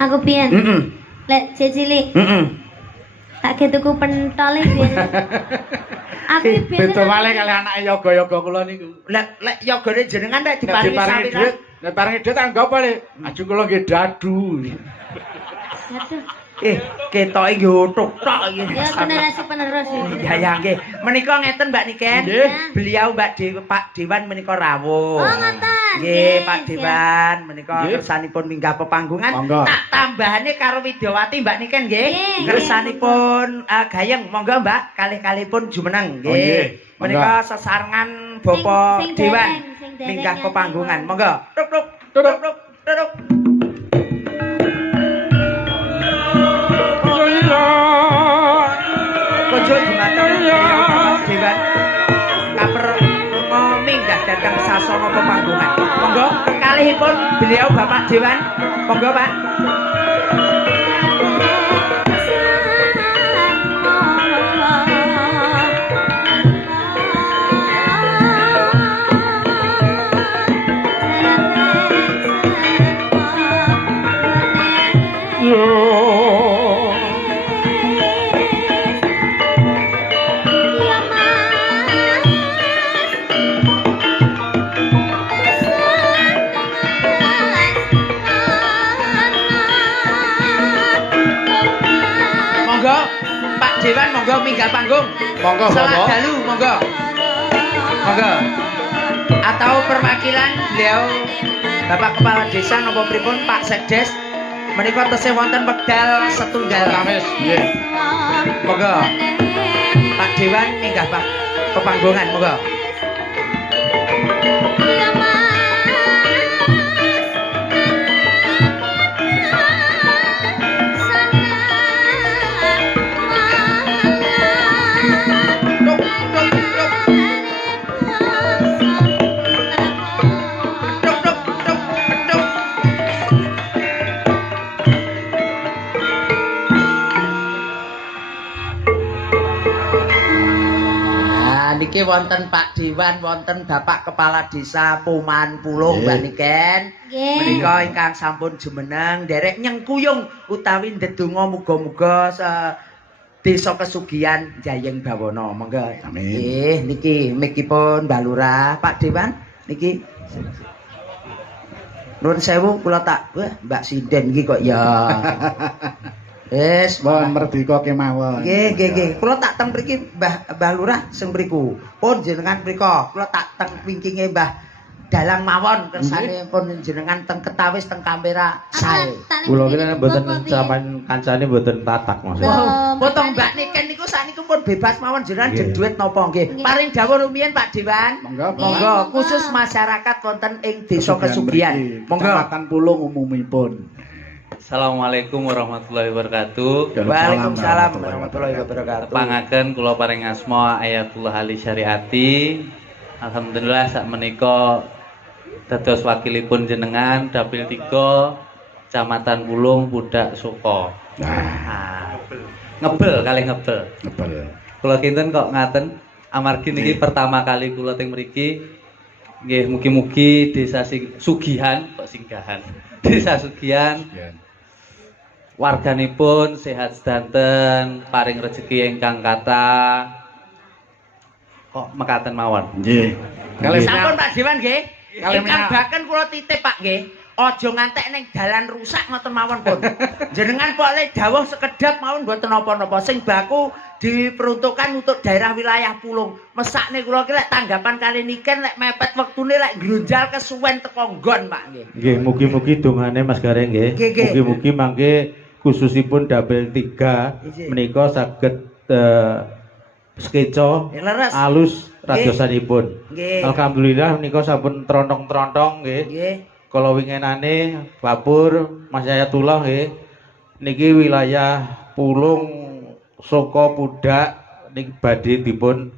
Aku pian. Lek cilik. Tak tuku pentol pian. Aku pian. Beto malih kali anake yoga-yoga kula niku. Lek yogane jenengan nek diparingi sampeyan. Nek paringi dhuwit tak nggo le. Aju kula nggih dadu. Aduh. Ketoke nggih utuk tok iki. Ya generasi penerus iki. Ya nggih. Menika ngeten Mbak Niken. Beliau Pak Dewan menika rawuh. Oh, ngoten. Nggih, Pak Dewan menika kersanipun minggah pepanggungan. Tak tambahane karo Widyawati Mbak Niken nggih. Kersanipun gayeng. Monggo Mbak, kalih-kalihipun jumeneng nggih. Menika sesarengan Bapak Dewan minggah pepanggungan. Monggo. Tuk. Konjo dumateng Dewan kaper minggah dhateng sasana pepanggungan. Monggo kekalihipun beliau Bapak Dewan. Monggo Pak. Dewan monggo minggah panggung. Monggo Salah dalu monggo. Monggo. Atau perwakilan beliau Bapak Kepala Desa napa pripun Pak Sekdes menika tesih wonten wekdal setunggal Kamis nggih. Monggo. Pak Dewan minggah pepanggungan monggo. Niki wonten Pak Dewan, wonten Bapak Kepala Desa Puman Pulung Mbak Niken. Menika ingkang sampun jumeneng derek nyengkuyung utawi ndedonga muga-muga desa kesugihan Jayeng Bawana. Monggo. Amin. Nggih, niki mikipun Mbak Lurah, Pak Dewan niki. Nuwun sewu kula tak Mbak Sinden iki kok ya. Wis, Mohon merdeka kemawon. Nggih. Kula tak teng mriki Mbah Lurah sing mriku. Pun jenengan mrika. Kula tak teng wingkinge Mbah Dalang mawon kersane pun jenengan teng Ketawis teng kamera sae. Kula kira mboten sampean kancane mboten tatak maksudnya. Potong Mbak Niken niku sakniku pun bebas mawon jenengan jedhuit napa nggih. Paring dawuh rumiyin Pak Dewan. Monggo khusus masyarakat wonten ing desa kesugihan. Monggo. Kecamatan Pulung umumipun. Assalamualaikum warahmatullahi wabarakatuh. Waalaikumsalam warahmatullahi wabarakatuh. Pangaken kula paring asma Ayatullah Ali Syariati. Alhamdulillah sak menika dados wakilipun jenengan Dapil 3 Kecamatan Pulung Budak Suko. Ngebel kali ngebel. Kula kinten kok ngaten amargi niki pertama kali kula teng mriki. Nggih mugi-mugi desa Sugihan kok singgahan. Desa Sugihan. Warganipun sehat sedanten, paring rezeki ingkang kathah. Kok mekaten mawon. Nggih. Sampun Pak Dewan nggih. Ingkang baken kula titip Pak nggih. Aja ngantek ning dalan rusak ngoten mawon pun. Jenengan kok le dawuh sekedap mawon mboten napa-napa. Sing baku diperuntukkan untuk daerah wilayah Pulung. Mesakne kula ki lek tanggapan kali niken lek mepet wektune lek glonjal kesuwen teko nggon Pak nggih. Nggih, mugi-mugi dongane Mas Gareng nggih. Mugi-mugi mangke khususipun Dapil 3 menika saged skeca alus radiosanipun. Alhamdulillah menika sampun trontong-trontong nggih. Kala winginane Bapur Mas Ayatullah nggih. Niki wilayah Pulung Soko Pudak niki badhe dipun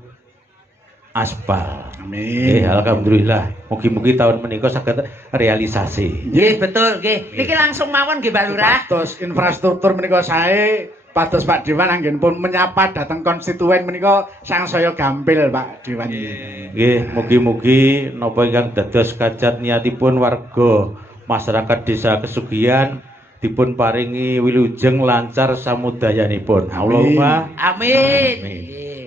aspal. Amin. Alhamdulillah. Mugi-mugi tahun menika saged realisasi. Nggih, betul nggih. Niki langsung mawon nggih Mbak Lurah. Pados infrastruktur menika sae, pados Pak Dewan anggenipun menyapa dhateng konstituen menika sangsaya gampil Pak Dewan. Nggih, mugi-mugi napa ingkang dados kajat niatipun warga masyarakat Desa Kesugihan dipun paringi wilujeng lancar samudayanipun. Allahumma amin. Amin. Nggih.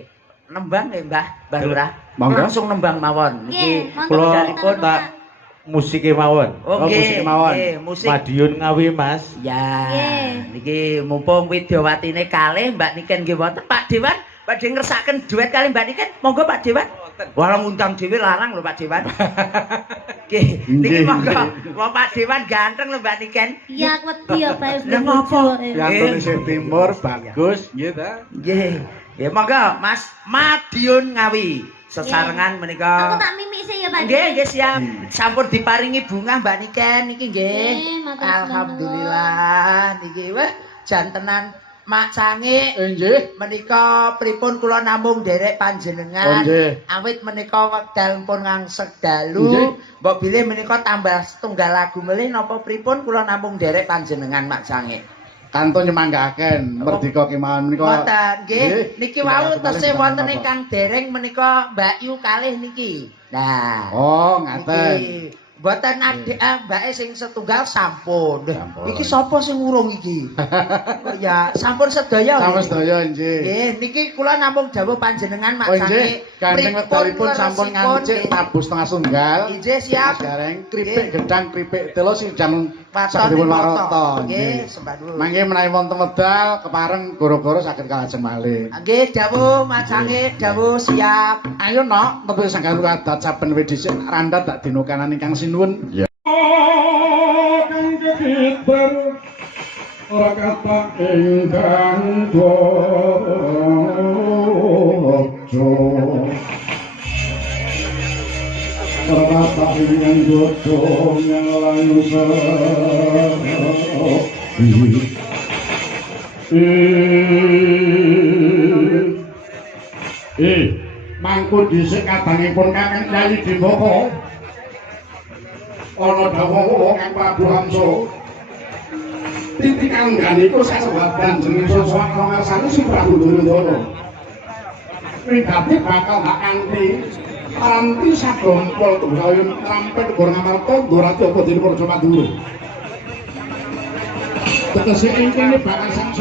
Nembang nggih Mbah Lurah. Monggo. Langsung nembang mawon. Nggih, Niki monggo kula dalipun tak musike mawon. Oh, musik nggih, mawon. nggih, musik. Madiun Ngawi Mas. Ya, Nggih. niki mumpung Widyawatine kalih Mbak Niken nggih wonten Pak Dewan, badhe ngersakaken duet kali Mbak Niken. Monggo Pak Dewan. Walau ngundang dhewe larang lho Pak Dewan. Nggih, niki Nggih, monggo. nggih. Wong Pak Dewan ganteng lho Mbak Niken. Iya, aku wedi ya Pak. Lah ngopo? Yang tulis timur bagus, nggih ta? Nggih. Ya monggo Mas Madiun Ngawi. Sesarengan Aku menika. tak mimik sih ya Pak. Nggih, nggih siap. Sampun diparingi bunga Mbak Niken niki nggih. Nggih, matur nuwun. Alhamdulillah niki wah jantenan Mak Sangi Nggih. menika pripun kula namung derek Oh, panjenengan. nggih. Awit menika wekdal pun ngangsek Nggih. dalu. Mbok bilih menika tambah setunggal lagu melih napa pripun kula namung derek panjenengan Mak Sangi. Kanto nyemanggaken merdeka kemawon menika. Wonten nggih. Niki wau tesih wonten Napa? ingkang dereng menika Mbak Yu kalih niki. Nah. Oh, ngaten. Niki. Mboten adik mbake sing setunggal sampun. Sampun. Iki sapa sing urung iki? Kok ya sampun sedaya. Sampun nggih. sedaya nggih. Nggih, niki kula namung dawuh panjenengan Mak Oh Sangi. nggih, gandeng pripun wekdalipun sampun leresipun, ngancik nggih. tabuh setengah tunggal. Nggih, siap. Gareng kripik gedang kripik telo sing jam Waton sagedipun ing waroto. wato. Nggih, sembah nuwun. Mangke menawi wonten medal kepareng goro-goro saged kalajeng malih. Nggih, dawuh Mak Sangi, dawuh siap. Ayo nok, metu sanggar adat saben wit dhisik randhat tak dinukanan ingkang sinuwun. Ya. Kang kekiber ora kata ingkang dojo. Ora kata ingkang dojo yang layu mangku dhisik kadangipun Kakang Kyai Diboko. Ana dawuh Kang Prabu Hamsa. Titikan ganiku sasebadan jeneng sosok ngarsane si Prabu Duryudana. Wigati bakal tak kanthi sagompol tunggalipun trampet Gor Ngamarta Gorati apa dene Praja Madura. Tegese ingkang bakal sang